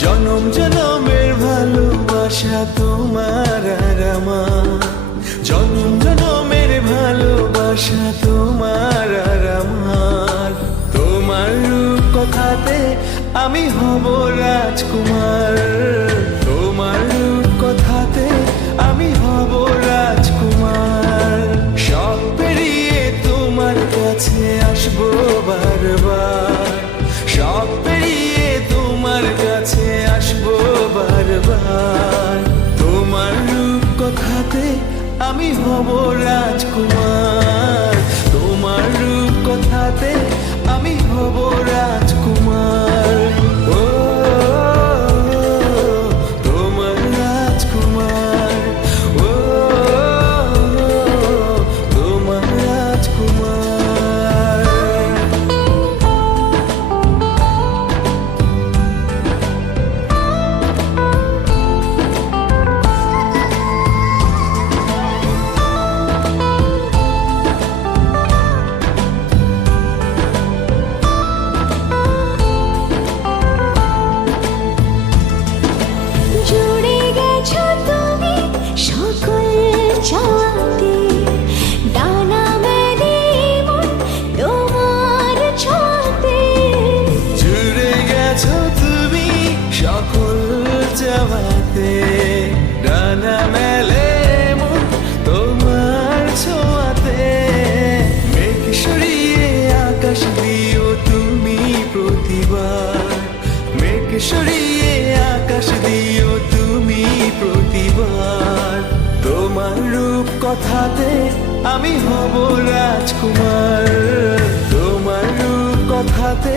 জনম জনমের ভালোবাসা তোমার আর আমার, জনম জনমের ভালোবাসা তোমার আর আমার। তোমার রূপ কথাতে আমি হব রাজকুমার, তোমার রূপ কথাতে আমি হব রাজকুমার। সব পেরিয়ে তোমার কাছে আসবো বারবার, সব পেরিয়ে তোমার কাছে আসবো বারবার। তোমার রূপ কথাতে আমি হব রাজকুমার, তোমার রূপ কথাতে আমি হব রাজকুমার। ও তোমার রাজকুমার, ও তোমার রাজকুমার। জুড়ে গেছো তুমি সকল চাঁদে, ডানা মেলে মন তোমার ছোঁয়াতে। জুড়ে গেছো তুমি সকল চাওয়াতে, ডানা মেলে মন তোমার ছোঁয়াতে। মেঘ সরিয়ে আকাশ দিও তুমি প্রতিবার, মেঘ সরিয়ে আকাশ দিও তুমি প্রতিবার। তোমার রূপ কথাতে আমি হব রাজকুমার, তোমার রূপ কথাতে